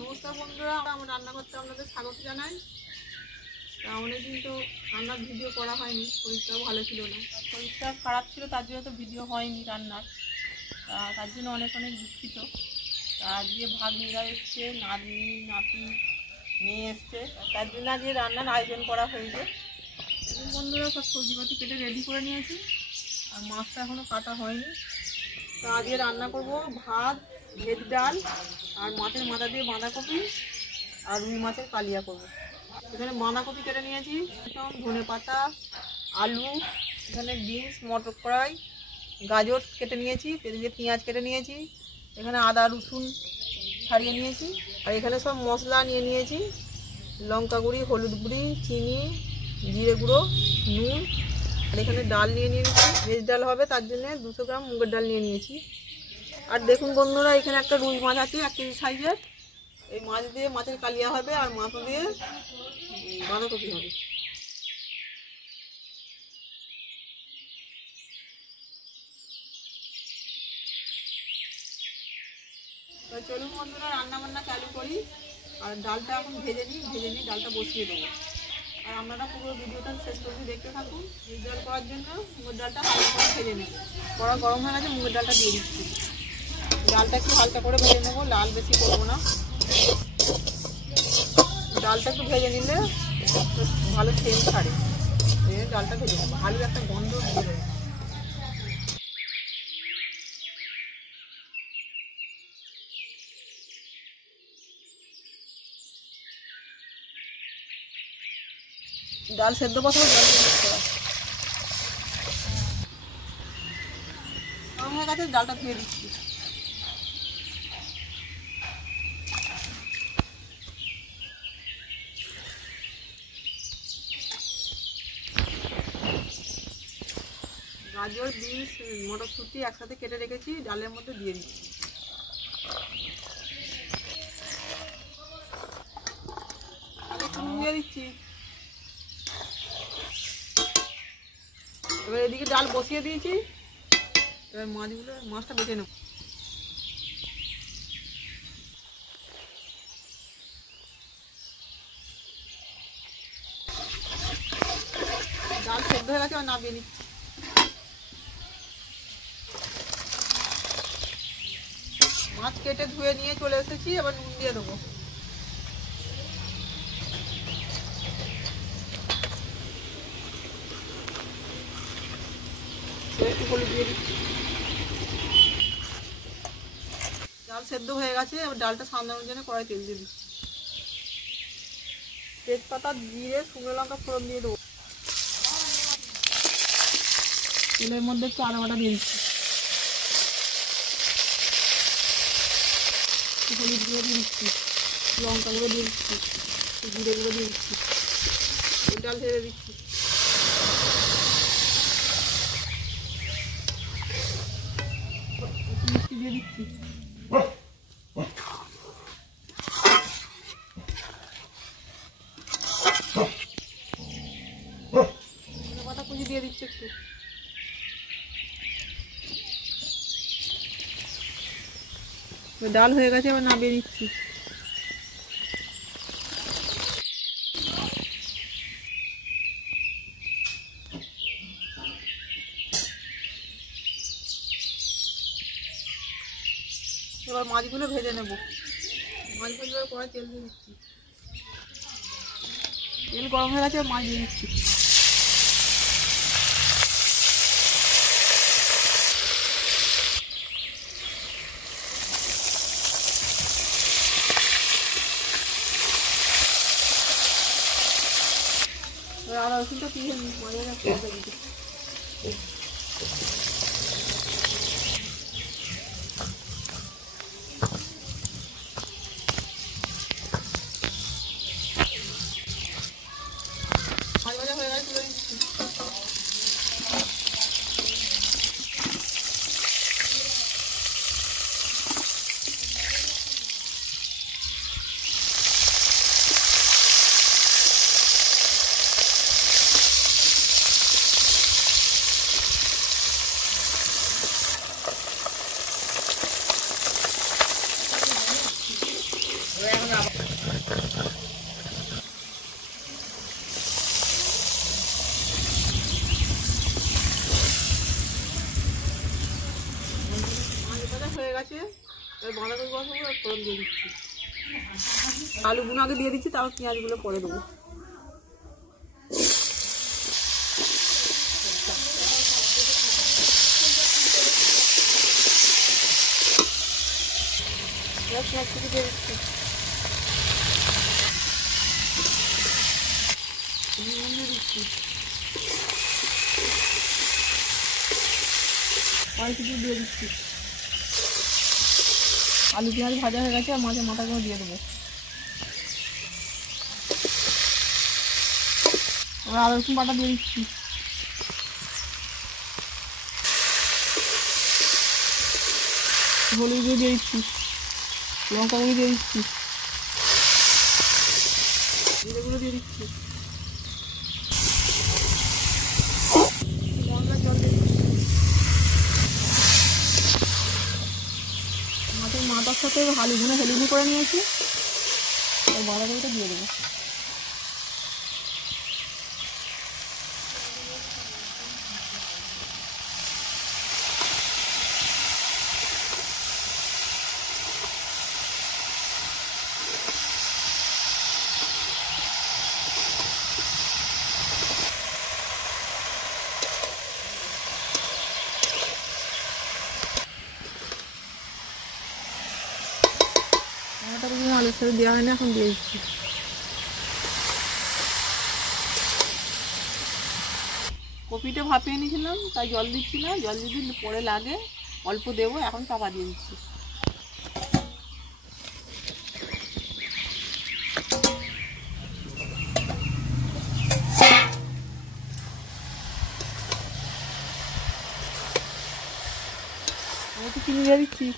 নমস্কার বন্ধুরা, আমার রান্না করতে আপনাদের স্বাগত জানাই। তা অনেকদিন তো রান্নার ভিডিও করা হয়নি, শরীরটাও ভালো ছিল না, শরীরটা খারাপ ছিল, তার জন্য তো ভিডিও হয়নি রান্নার। তার জন্য অনেক অনেক দুঃখিত। আজকে ভাগ্নিরা এসছে, নাতনি নাতি মেয়ে এসছে, তার জন্য আজকে রান্নার আয়োজন করা হয়েছে। বন্ধুরা সব সবজিপাতি কেটে রেডি করে নিয়েছি, আর মাছটা এখনও কাটা হয়নি। তো আজকে রান্না করব ভাত, ভেজ ডাল আর মাছের মাথা দিয়ে বাঁধাকপি আর রুই মাছের কালিয়া করব। এখানে বাঁধাকপি কেটে নিয়েছি, ধনে পাতা, আলু, এখানে বিনস, মটর কড়াই, গাজর কেটে নিয়েছি, পেঁয়াজ কেটে নিয়েছি, এখানে আদা রসুন ছাড়িয়ে নিয়েছি, আর এখানে সব মশলা নিয়ে নিয়েছি, লঙ্কা গুঁড়ি, হলুদ গুঁড়ি, চিনি, জিরে গুঁড়ো, নুন। আর এখানে ডাল নিয়ে নিয়েছি, ভেজ ডাল হবে, তার জন্য 200 গ্রাম মুগের ডাল নিয়ে নিয়েছি। আর দেখুন বন্ধুরা, এখানে একটা রুই মাছ আছে 1 কেজি সাইজের। এই মাছ দিয়ে মাছের কালিয়া হবে, আর মাথা দিয়ে বাঁধাকপি হবে। তো চলুন বন্ধুরা, রান্না বান্না চালু করি। আর ডালটা এখন ভেজে নিই, ডালটা বসিয়ে দেবো। আর আপনারা পুরো ভিডিওটা শেষ পর্যন্ত দেখতে থাকুন। মুগ ডাল করার জন্য মুগের ডালটা হালকা করে ভেজে নেব। কড়া গরম হয়ে গেছে, মুগের ডালটা দিয়ে দিচ্ছি। ডালটা একটু হালকা করে ভেজে নেবো, লাল বেশি করবো না। ডালটা একটু ভেজে নিলে ভালো সেন্ট ছাড়ে, ডালটা ভেজে নেবো, ভালো একটা গন্ধ বেরোবে। ডাল সেদ্ধ বসাবো, জল দিয়ে দিতে হবে। গরম হয়ে গেছে, ডালটা ধুয়ে দিচ্ছি। গাজর, বিনস, মটরশুঁটি একসাথে কেটে রেখেছি, ডালের মধ্যে দিয়ে দিচ্ছি। আগে চুন দিয়ে দিচ্ছি। এবার এদিকে ডাল বসিয়ে দিয়েছি, এবার মাছটা বেটে নেব। ডাল সেদ্ধ হয়ে গেছে, আর নামিয়ে নিচ্ছি। মাছ কেটে ধুয়ে নিয়ে চলে এসেছি, এবার নুন দিয়ে দেবো। একটু হলুদ দিয়ে দিচ্ছি। ডাল সেদ্ধ হয়ে গেছে, এবার ডালটা সামলানোর জন্য কড়াই তেল দিয়ে দিচ্ছি। তেজপাতা, জিরে, শুকনো লঙ্কা ফোড়ন দিয়ে দেবো। তেলের মধ্যে একটু আদা বাটা দিয়ে দিচ্ছি, হলুদ গুঁড়ো দিয়ে দিচ্ছি, লঙ্কা গুঁড়ো দিয়ে দিচ্ছি, জিরে গুঁড়ো দিয়ে দিচ্ছি, ডাল ছেড়ে দিচ্ছি। মিষ্টি দিয়ে দিচ্ছি, পাতা কুচি দিয়ে দিচ্ছি একটু। ডাল হয়ে গেছে, এবার নামিয়ে নিচ্ছি। এবার মাছগুলো ভেজে নেব। মাছ ভাজবার পরে তেল দিয়ে দিচ্ছি। তেল গরম হয়ে গেছে, মাছ দিয়ে দিচ্ছি। আদা রসুনটা পিষে মজা যাচ্ছে। ভাজা হয়ে গেছে, তুলে দিচ্ছি। হয়ে গেছে, এবার বাঁধাকপি বসাবো আর ফোড়ন দিয়ে দিচ্ছি। আলুগুলো আগে দিয়ে দিচ্ছি, তারপর পেঁয়াজগুলো পরে দেবো। পেঁয়াজ কুচি দিয়ে দিচ্ছি, নুন দিয়ে দিচ্ছি, কড়াই কিছু দিয়ে দিচ্ছি। আলু পেঁয়াজ ভাজা হয়ে গেছে, আর মাছের মাথাগুলো দিয়ে দেবো। এবার আদা রসুন বাটা দিয়ে দিচ্ছি, হলুদ দিয়ে দিচ্ছি, লঙ্কা গুঁড়ো দিয়ে দিচ্ছি, জিরে গুঁড়ো দিয়ে দিচ্ছি, লঙ্কার জল দিয়ে দিচ্ছি। মাছের মাথার সাথে আলুগুলো হেলুনি করে নিয়েছি, আর বাঁধাকপিটা দিয়ে দেবো। আলুর সাথে দেওয়া হয়নি, এখন দিয়ে দিচ্ছি। কপিটা ভাপিয়ে নিয়েছিলাম, তাই জল দিচ্ছি না, জল যদি পরে লাগে অল্প দেবো, এখন চাপা দিয়ে দিচ্ছি। আমি একটু চিনি দিয়ে দিচ্ছি।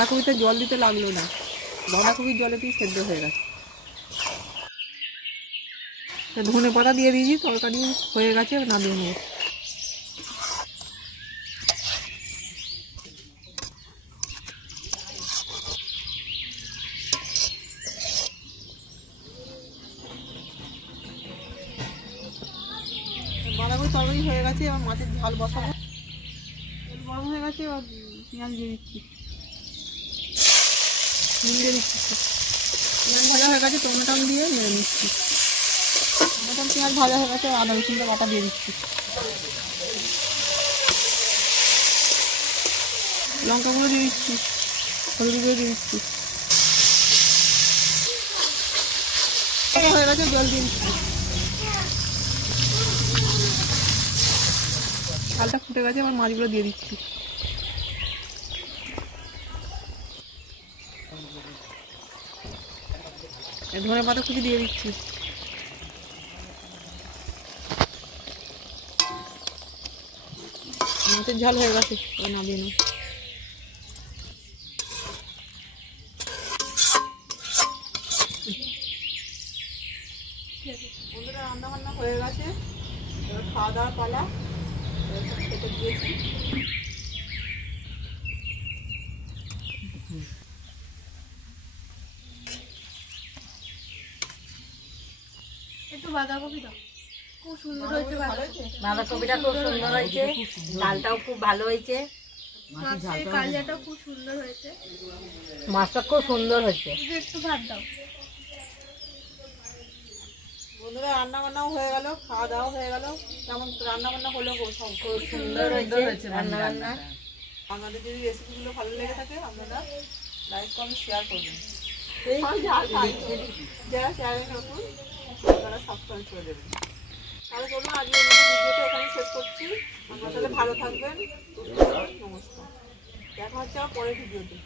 বাঁধাকপিতে জল দিতে লাগলো না, বাঁধাকপির জলেতেই সেদ্ধ হয়ে গেছে। ধনে পাতা দিয়ে দিয়েছি, তরকারি হয়ে গেছে, নামিয়ে নেব। বাঁধাকপি তরকারি হয়ে গেছে, এবার মাছের ঝাল বসাবো। তেল গরম হয়ে গেছে, এবার পেঁয়াজ দিয়ে দিচ্ছি, নুন দিয়ে দিচ্ছি। পেঁয়াজ ভাজা হয়ে গেছে, টমেটো দিয়ে নেড়ে নিচ্ছি। টমেটো পেঁয়াজ ভাজা হয়ে গেছে, আদা রসুনটা বাটা দিয়ে দিচ্ছি, লঙ্কা গুঁড়ো দিয়ে দিচ্ছি, হলুদ গুঁড়ো দিয়ে দিচ্ছি। হয়ে গেছে, জল দিয়ে দিচ্ছি। চালটা ফুটে গেছে, এবার মাছগুলো দিয়ে দিচ্ছি। ধনে পাতা কুচি দিয়ে দিচ্ছি। মাছের ঝাল হয়ে গেছে, এবার নামিয়ে নেব। বন্ধুরা, রান্না বান্না হয়ে গেছে, এবার খাওয়া দাওয়ার পালা। খেতে দিয়েছি। একটু বাঁধাকপি দাও, খুব সুন্দর হয়েছে বাঁধাকপিটা, খুব সুন্দর হয়েছে, ডালটাও খুব ভালো হয়েছে, মাছের কালিয়াটাও খুব সুন্দর হয়েছে, মাছটা খুব সুন্দর হয়েছে। একটু ভাত দাও। বন্ধুরা, রান্না বান্নাও হয়ে গেল, খাওয়া দাওয়া হয়ে গেল। কেমন রান্না বান্না হলো? খুব সুন্দর হয়েছে রান্না বান্না। আমাদের যদি রেসিপিগুলো ভালো লেগে থাকে, আপনারা লাইক কমেন্ট শেয়ার করবেন। যারা চ্যানেলে নতুন, তারা সাবস্ক্রাইব করে দেবেন। তাহলে চলুন, আজকে ভিডিওটা এখানে শেষ করছি। আপনারা তাহলে ভালো থাকবেন, সুস্থ থাকবেন। নমস্কার, দেখা হচ্ছে আমার পরের ভিডিওতে।